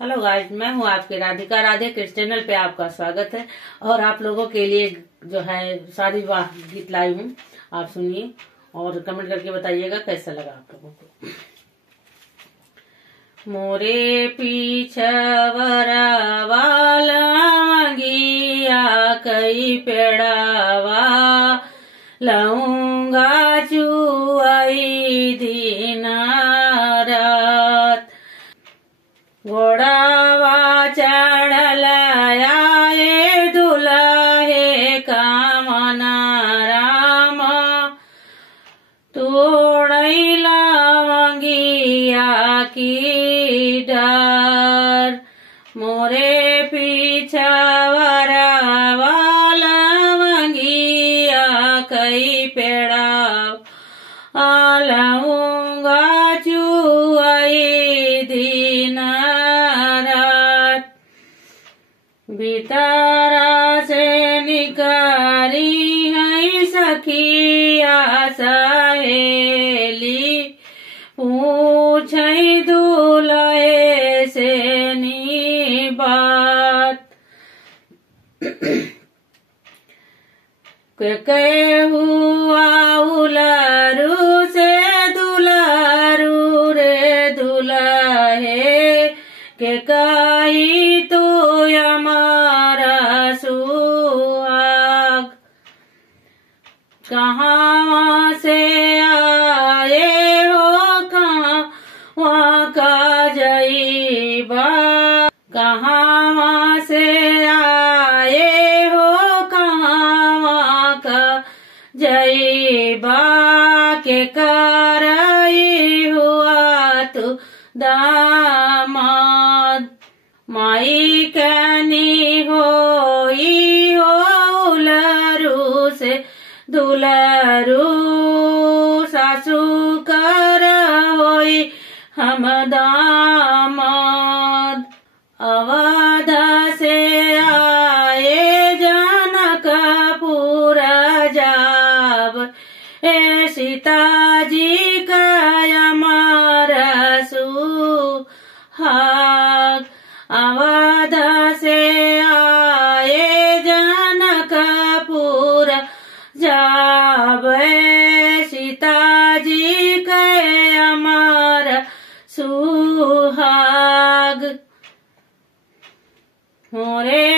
Hello guys, मैं हूँ आपकी राधिका। राधे किड्स चैनल पे आपका स्वागत है। और आप लोगों के लिए जो है शादी विवाह गीत लाई हूँ, आप सुनिए और कमेंट करके बताइएगा कैसा लगा आप लोगों को। मोरे पीछवरा वाला मंगिया कई पेड़ावा लऊंगा चुआई दिन रात। घोड़ावा चढ़ल आए दुल्हे कामना रामा तोड़ैला मंगिया की डर। मोरे पीछवरा वाला मंगिया कई पेड़ा आलूंगा चुआई दिन रात। भीतरा से निकारी है सखिया सहेली पूछ दूल्हे से नी बात। के हुआ उलारू से दुलारू रे दुल्हे के काई तो हमारा सुहाग। कहाँ से आए हो कहाँ का जईबा। कहाँ से आए हो कहाँ का जईबा के करई हुआ तू दामाद। माई कनी होई हो उलरू से दुलरू सासू कर होई हम दामाद। अवध से आए जनकपुर जाब ए सीताजी का अमर सुहाग। अवध से आए जनकपुर जाब सीताजी के अमर सुहाग। मोरे